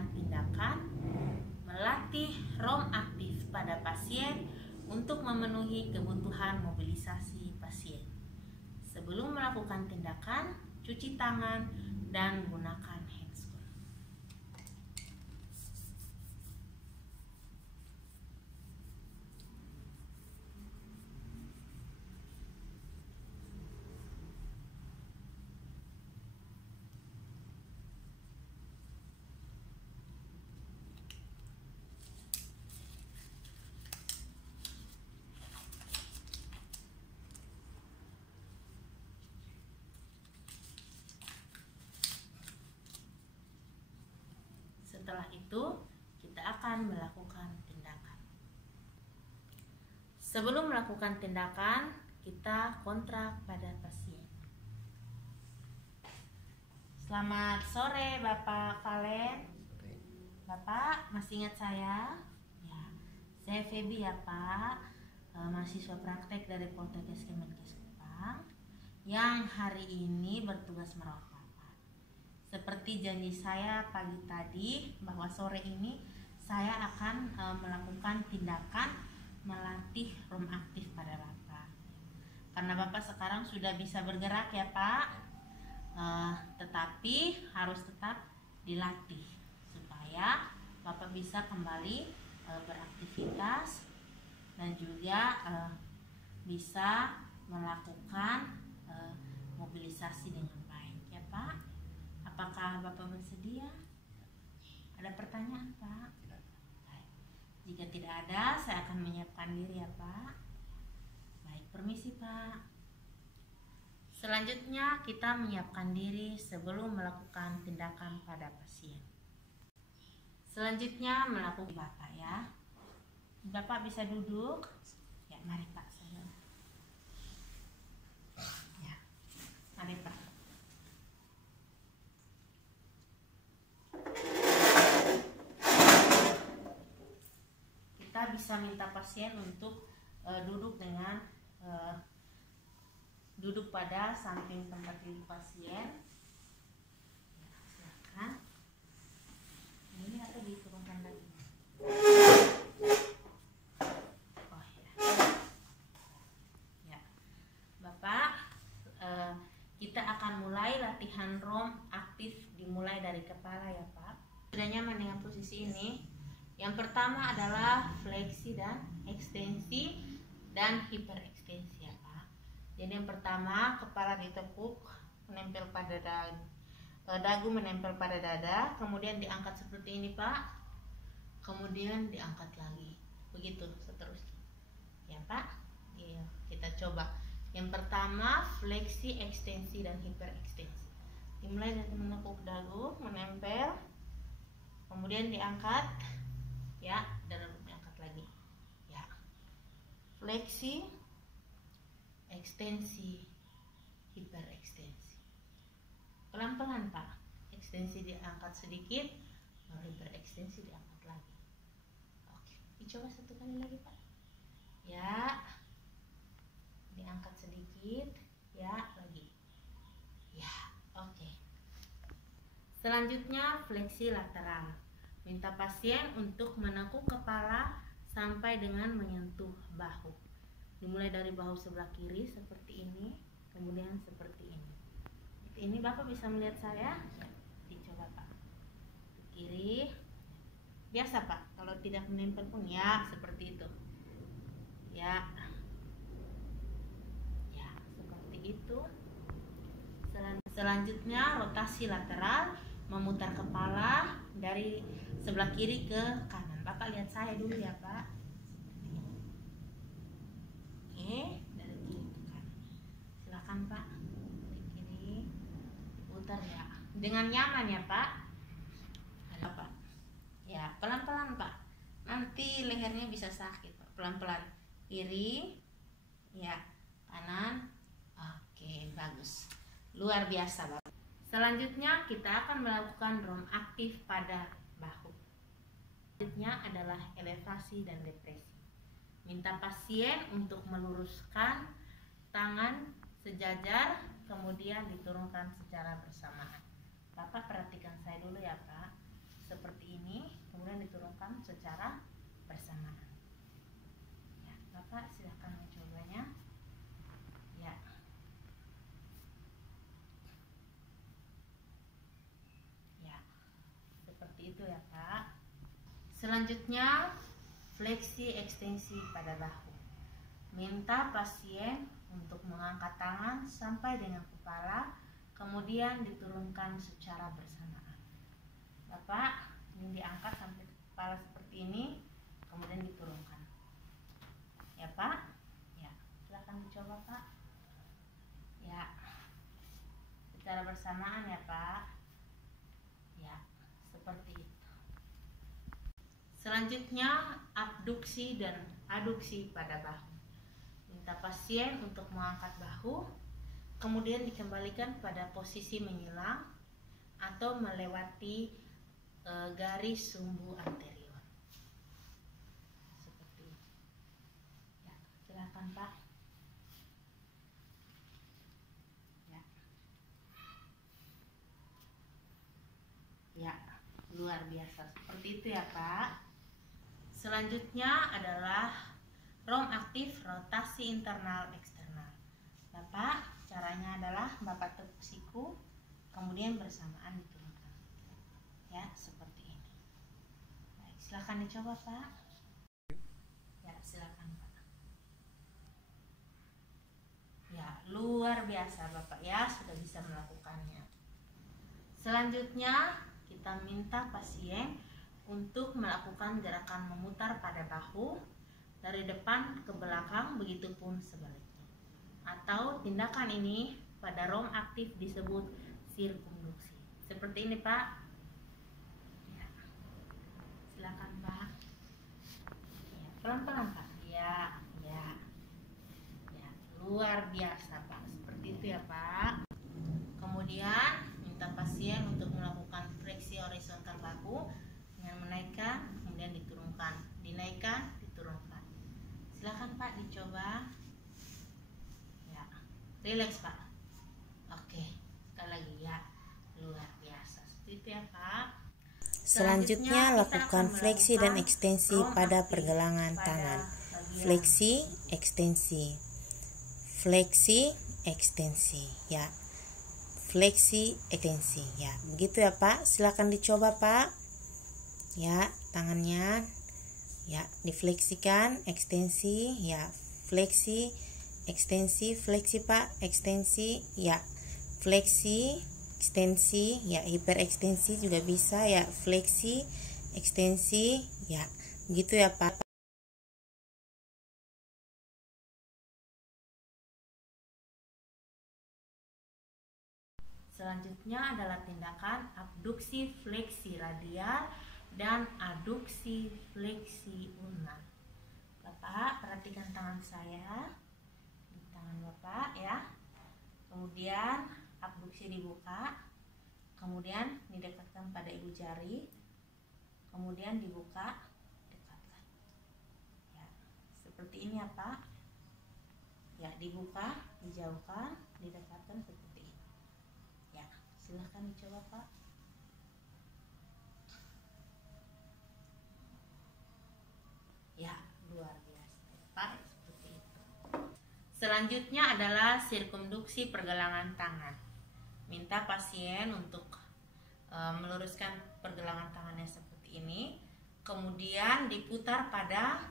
melakukan tindakan melatih ROM aktif pada pasien untuk memenuhi kebutuhan mobilisasi pasien. Sebelum melakukan tindakan, cuci tangan dan gunakan handscoon. Setelah itu, kita akan melakukan tindakan. Sebelum melakukan tindakan, kita kontrak pada pasien. Selamat sore Bapak Valen. Bapak masih ingat saya? Ya, saya Feby ya Pak, mahasiswa praktek dari Poltekkes Kemenkes Kupang yang hari ini bertugas merawat Bapak. Seperti janji saya pagi tadi bahwa sore ini saya akan melakukan tindakan melatih ROM aktif pada Bapak. Karena Bapak sekarang sudah bisa bergerak ya Pak, tetapi harus tetap dilatih supaya Bapak bisa kembali beraktivitas dan juga bisa melakukan mobilisasi dengan baik ya Pak. Apakah Bapak bersedia? Ada pertanyaan Pak? Baik. Jika tidak ada, saya akan menyiapkan diri ya Pak. Baik, permisi Pak. Selanjutnya kita menyiapkan diri sebelum melakukan tindakan pada pasien. Selanjutnya melakukan Bapak ya. Bapak bisa duduk. Ya, mari Pak saya. Ya, mari Pak. Kita bisa minta pasien untuk duduk dengan duduk pada samping tempat tidur pasien. Ya, silakan. Ini atau diturunkan lagi? Oh ya. Ya, Bapak, kita akan mulai latihan ROM aktif dimulai dari kepala ya Pak. Sudah nyaman dengan posisi ini? Yang pertama adalah fleksi dan ekstensi dan hiperekstensi ya Pak. Jadi yang pertama kepala ditekuk menempel pada dagu menempel pada dada, kemudian diangkat seperti ini Pak. Kemudian diangkat lagi. Begitu seterusnya. Ya Pak. Iya, kita coba. Yang pertama fleksi, ekstensi dan hiperekstensi. Dimulai dari menekuk dagu, menempel, kemudian diangkat. Ya, dan diangkat lagi. Ya. Fleksi, ekstensi, hiperekstensi. Pelan-pelan Pak. Ekstensi diangkat sedikit, lalu hiperekstensi diangkat lagi. Oke, dicoba satu kali lagi Pak. Ya. Diangkat sedikit, ya, lagi. Ya, oke. Selanjutnya fleksi lateral. Minta pasien untuk menekuk kepala sampai dengan menyentuh bahu. Dimulai dari bahu sebelah kiri seperti ini, kemudian seperti ini. Ini Bapak bisa melihat saya? Dicoba Pak. Ke kiri. Biasa Pak, kalau tidak menempel pun ya seperti itu. Ya. Ya, seperti itu. Selanjutnya rotasi lateral, memutar kepala dari sebelah kiri ke kanan. Bapak lihat saya dulu ya Pak. Oke, dari kiri ke kanan. Silakan Pak. Dari kiri putar ya. Dengan nyaman ya Pak. Ada Pak. Ya, pelan-pelan Pak. Nanti lehernya bisa sakit Pak. Pelan-pelan. Kiri. Ya, kanan. Oke, bagus. Luar biasa Bapak. Selanjutnya kita akan melakukan ROM aktif pada bahu. Selanjutnya adalah elevasi dan depresi. Minta pasien untuk meluruskan tangan sejajar, kemudian diturunkan secara bersamaan. Bapak perhatikan saya dulu ya Pak. seperti ini, kemudian diturunkan secara bersamaan. Ya, Bapak silahkan mencobanya. Ya. Ya, seperti itu ya Pak. Selanjutnya, fleksi ekstensi pada bahu. Minta pasien untuk mengangkat tangan sampai dengan kepala, kemudian diturunkan secara bersamaan. Bapak, ini diangkat sampai kepala seperti ini, kemudian diturunkan. Ya Pak? Ya, silakan dicoba Pak. Ya, secara bersamaan ya Pak. Ya, seperti itu. Selanjutnya, abduksi dan aduksi pada bahu. Minta pasien untuk mengangkat bahu, kemudian dikembalikan pada posisi menyilang atau melewati garis sumbu anterior. Seperti ini. Ya, silakan Pak. Ya. Ya, luar biasa. Seperti itu ya Pak. Selanjutnya adalah ROM aktif rotasi internal eksternal. Bapak, caranya adalah Bapak tepuk siku, kemudian bersamaan diturunkan. Ya, seperti ini. Baik, silakan dicoba Pak. Ya, silakan Pak. Ya, luar biasa Bapak ya, sudah bisa melakukannya. Selanjutnya, kita minta pasien untuk melakukan gerakan memutar pada bahu dari depan ke belakang, begitupun sebaliknya. Atau tindakan ini pada ROM aktif disebut sirkumduksi. Seperti ini Pak. Ya. Silakan Pak. Ya, pelan-pelan Pak. Ya, ya. Ya, luar biasa Pak. Seperti itu ya Pak. Kemudian minta pasien untuk melakukan fleksi horizontal bahu dengan menaikkan, kemudian diturunkan, dinaikkan, diturunkan. Silakan Pak dicoba. Ya, relax Pak. Oke, sekali lagi ya, luar biasa. Seperti itu ya Pak. Selanjutnya, lakukan fleksi dan ekstensi pada pergelangan tangan. Fleksi, ekstensi. Fleksi, ekstensi. Ya. Fleksi, ekstensi. Ya, begitu ya Pak. Silakan dicoba Pak. Ya, tangannya ya difleksikan, ekstensi, ya fleksi, ekstensi, fleksi Pak, ekstensi, ya fleksi, ekstensi, ya hiperekstensi juga bisa ya, fleksi, ekstensi, ya gitu ya Pak. Selanjutnya adalah tindakan abduksi fleksi radial dan aduksi fleksi ulnar. Bapak perhatikan tangan saya, di tangan Bapak ya. Kemudian abduksi dibuka, kemudian didekatkan pada ibu jari, kemudian dibuka, dekatkan. Ya, seperti ini ya Pak. Ya, dibuka, dijauhkan, didekatkan seperti ini. Ya, silahkan dicoba Pak. Ya, luar biasa Pak, seperti itu. Selanjutnya adalah sirkumduksi pergelangan tangan. Minta pasien untuk meluruskan pergelangan tangannya seperti ini, kemudian diputar pada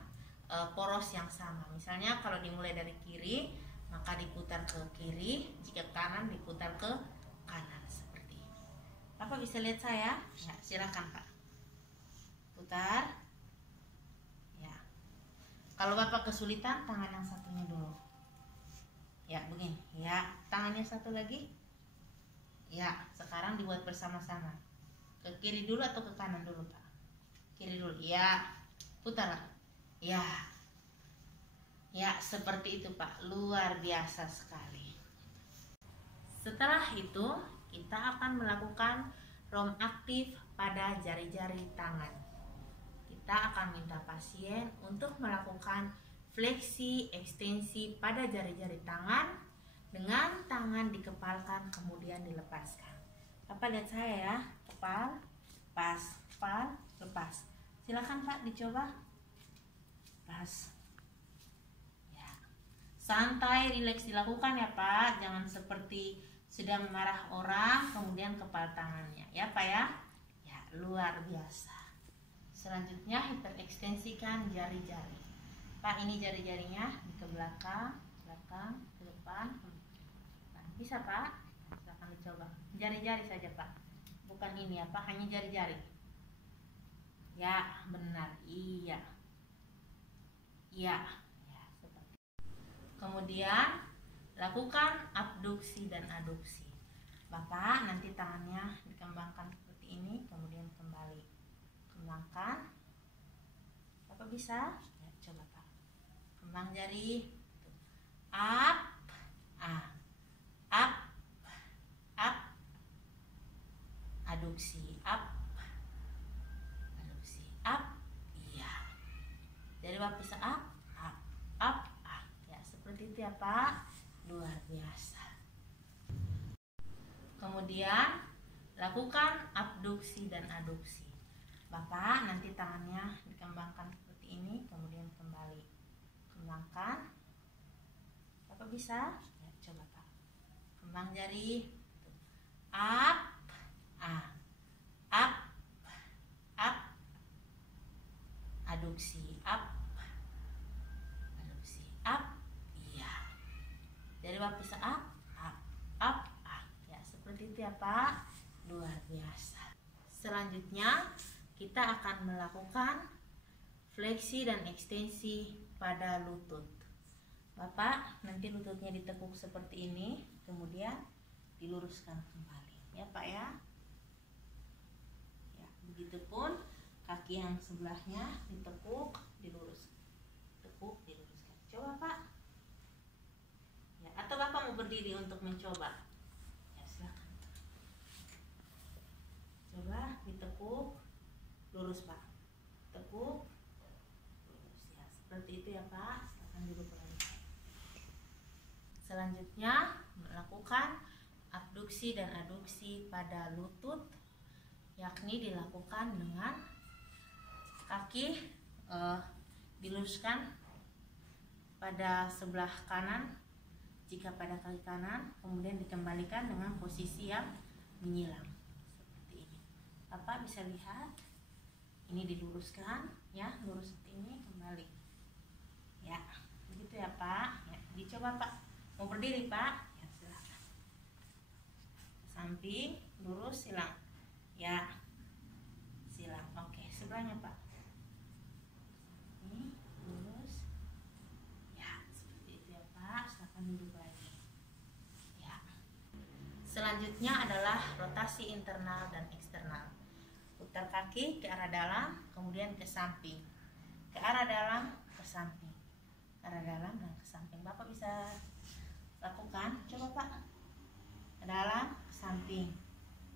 poros yang sama. Misalnya kalau dimulai dari kiri, maka diputar ke kiri, jika kanan diputar ke kanan seperti ini. Bapak bisa lihat saya? Ya, silakan Pak. Putar. Kalau Bapak kesulitan, tangan yang satunya dulu. Ya, begini. Ya, tangannya satu lagi. Ya, sekarang dibuat bersama-sama. Ke kiri dulu atau ke kanan dulu, Pak? Kiri dulu. Ya, putarlah. Ya. Ya, seperti itu, Pak. Luar biasa sekali. Setelah itu, kita akan melakukan ROM aktif pada jari-jari tangan. Kita akan minta pasien untuk melakukan fleksi ekstensi pada jari-jari tangan dengan tangan dikepalkan kemudian dilepaskan. Bapak lihat saya ya, kepal, pas, kepal, lepas. Silakan Pak dicoba. Lepas. Ya. Santai, rileks dilakukan ya Pak. Jangan seperti sedang marah orang kemudian kepal tangannya. Ya Pak ya. Ya, luar biasa. Selanjutnya hiperekstensikan jari-jari. Pak, ini jari-jarinya ke belakang, ke depan. Nah, bisa Pak? Silakan dicoba. Jari-jari saja Pak. Bukan ini ya Pak, hanya jari-jari. Ya, benar. Iya. Iya. Ya, seperti. Kemudian lakukan abduksi dan aduksi. Bapak, nanti tangannya dikembangkan seperti ini, kemudian kembali. Kembangkan. Bapak bisa? Ya, coba Pak. Kembang jari. Up. Up. Up. Aduksi. Up. Aduksi. Up. Iya. Jadi Bapak bisa up. Ya, seperti itu ya Pak. Luar biasa. Kemudian lakukan abduksi dan aduksi. Bapak, nanti tangannya dikembangkan seperti ini, kemudian kembali. Kembangkan. Bapak bisa? Ya, coba Pak. Kembang jari. Up. Up. Aduksi. Up. Aduksi. Up. Iya. Jadi Bapak bisa up. Ya, seperti itu ya Pak. Luar biasa. Selanjutnya kita akan melakukan fleksi dan ekstensi pada lutut. Bapak, nanti lututnya ditekuk seperti ini, kemudian diluruskan kembali. Ya Pak ya. Ya, begitupun kaki yang sebelahnya ditekuk, diluruskan. Tekuk, diluruskan. Coba Pak. Ya, atau Bapak mau berdiri untuk mencoba? Ya, silakan. Coba ditekuk, lurus Pak. Tekuk, lurus. Ya, seperti itu ya Pak. Silakan duduk lagi. Selanjutnya melakukan abduksi dan aduksi pada lutut, yakni dilakukan dengan kaki diluruskan pada sebelah kanan jika pada kaki kanan, kemudian dikembalikan dengan posisi yang menyilang seperti ini. Bapak bisa lihat ini diluruskan ya, lurus seperti ini, kembali ya, begitu ya Pak. Ya, dicoba Pak. Mau berdiri Pak? Ya, silakan. Samping, lurus, silang. Ya, silang. Oke, sebelahnya Pak. Ini lurus. Ya, seperti itu ya Pak. Silakan duduk lagi. Ya. Selanjutnya adalah rotasi internal dan eksternal. Putar kaki ke arah dalam, kemudian ke samping. Ke arah dalam, ke samping. Ke arah dalam dan ke samping. Bapak bisa lakukan, coba Pak. Ke dalam, ke samping.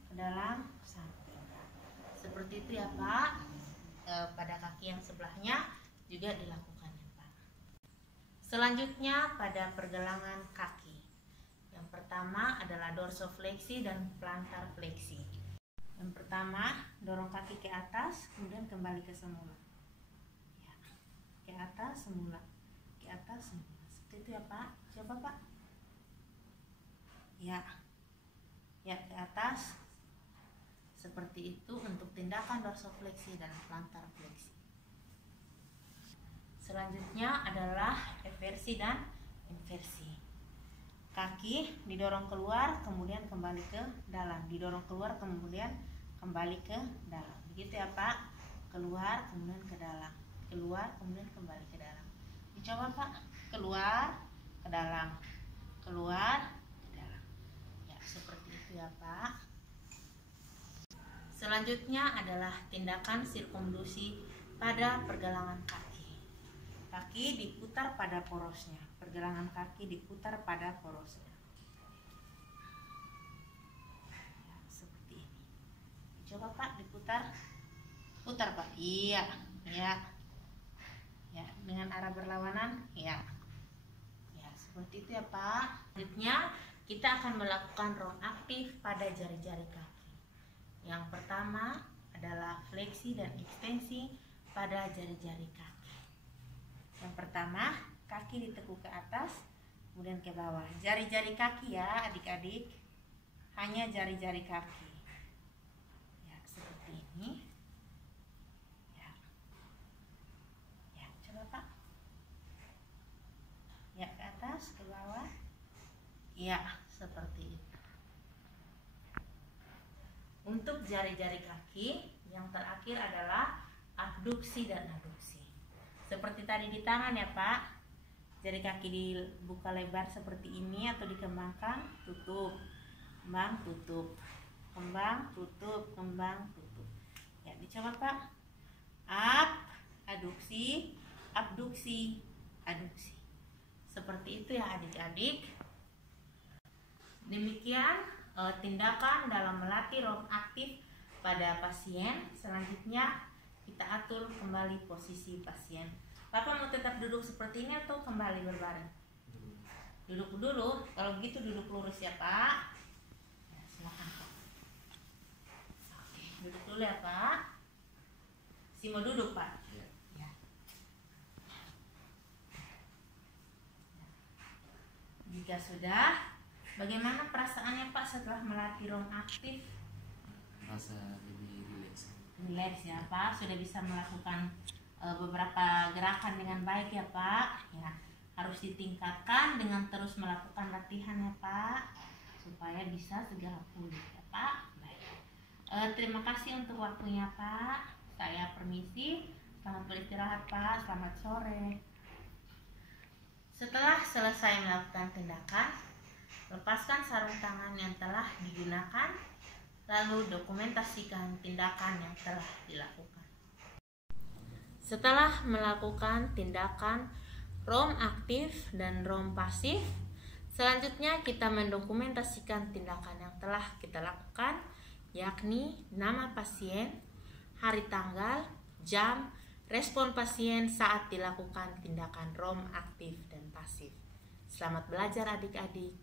Ke dalam, ke samping. Seperti itu ya Pak. Pada kaki yang sebelahnya juga dilakukan ya Pak. Selanjutnya pada pergelangan kaki. Yang pertama adalah dorsofleksi dan plantar fleksi. Yang pertama, dorong kaki ke atas, kemudian kembali ke semula. Ya. Ke atas, semula. Ke atas, semula. Seperti itu ya Pak. Coba Pak. Ya, ya ke atas. Seperti itu untuk tindakan dorsofleksi dan plantar fleksi. Selanjutnya adalah eversi dan inversi. Kaki didorong keluar, kemudian kembali ke dalam. Didorong keluar, kemudian kembali ke dalam. Begitu ya Pak. Keluar, kemudian ke dalam. Keluar, kemudian kembali ke dalam. Dicoba Pak. Keluar, ke dalam. Keluar, seperti itu ya Pak. Selanjutnya adalah tindakan sirkumdusi pada pergelangan kaki. Kaki diputar pada porosnya. Pergelangan kaki diputar pada porosnya. Ya, seperti ini. Coba Pak diputar. Putar Pak. Iya, ya. Ya, dengan arah berlawanan, ya. Ya, seperti itu ya Pak. Selanjutnya kita akan melakukan rom aktif pada jari-jari kaki. Yang pertama adalah fleksi dan ekstensi pada jari-jari kaki. Yang pertama, kaki ditekuk ke atas, kemudian ke bawah. Jari-jari kaki ya adik-adik, hanya jari-jari kaki. Ya, seperti ini. Ya, coba Pak. Ya, ke atas, ke bawah. Ya, seperti itu. Untuk jari-jari kaki, yang terakhir adalah abduksi dan aduksi. Seperti tadi di tangan ya Pak, jari kaki dibuka lebar seperti ini atau dikembangkan, tutup, kembang, tutup, kembang, tutup, kembang, tutup. Ya, dicoba Pak. Aduksi, abduksi, aduksi. Seperti itu ya adik-adik. Demikian tindakan dalam melatih ROM aktif pada pasien. Selanjutnya kita atur kembali posisi pasien. Bapak mau tetap duduk seperti ini atau kembali berbaring? Duduk dulu. Kalau begitu duduk lurus ya Pak. Ya, silakan Pak. Oke, duduk dulu ya Pak. Si mau duduk Pak. Ya. Jika sudah, bagaimana perasaannya Pak setelah melatih ROM aktif? Merasa lebih rileks. Rileks ya Pak, sudah bisa melakukan beberapa gerakan dengan baik ya Pak. Ya, harus ditingkatkan dengan terus melakukan latihan ya Pak, supaya bisa segera pulih ya Pak. Baik. Terima kasih untuk waktunya Pak. Saya permisi. Selamat beristirahat Pak. Selamat sore. Setelah selesai melakukan tindakan, lepaskan sarung tangan yang telah digunakan, lalu dokumentasikan tindakan yang telah dilakukan. Setelah melakukan tindakan ROM aktif dan ROM pasif, selanjutnya kita mendokumentasikan tindakan yang telah kita lakukan, yakni nama pasien, hari tanggal, jam, respon pasien saat dilakukan tindakan ROM aktif dan pasif. Selamat belajar adik-adik.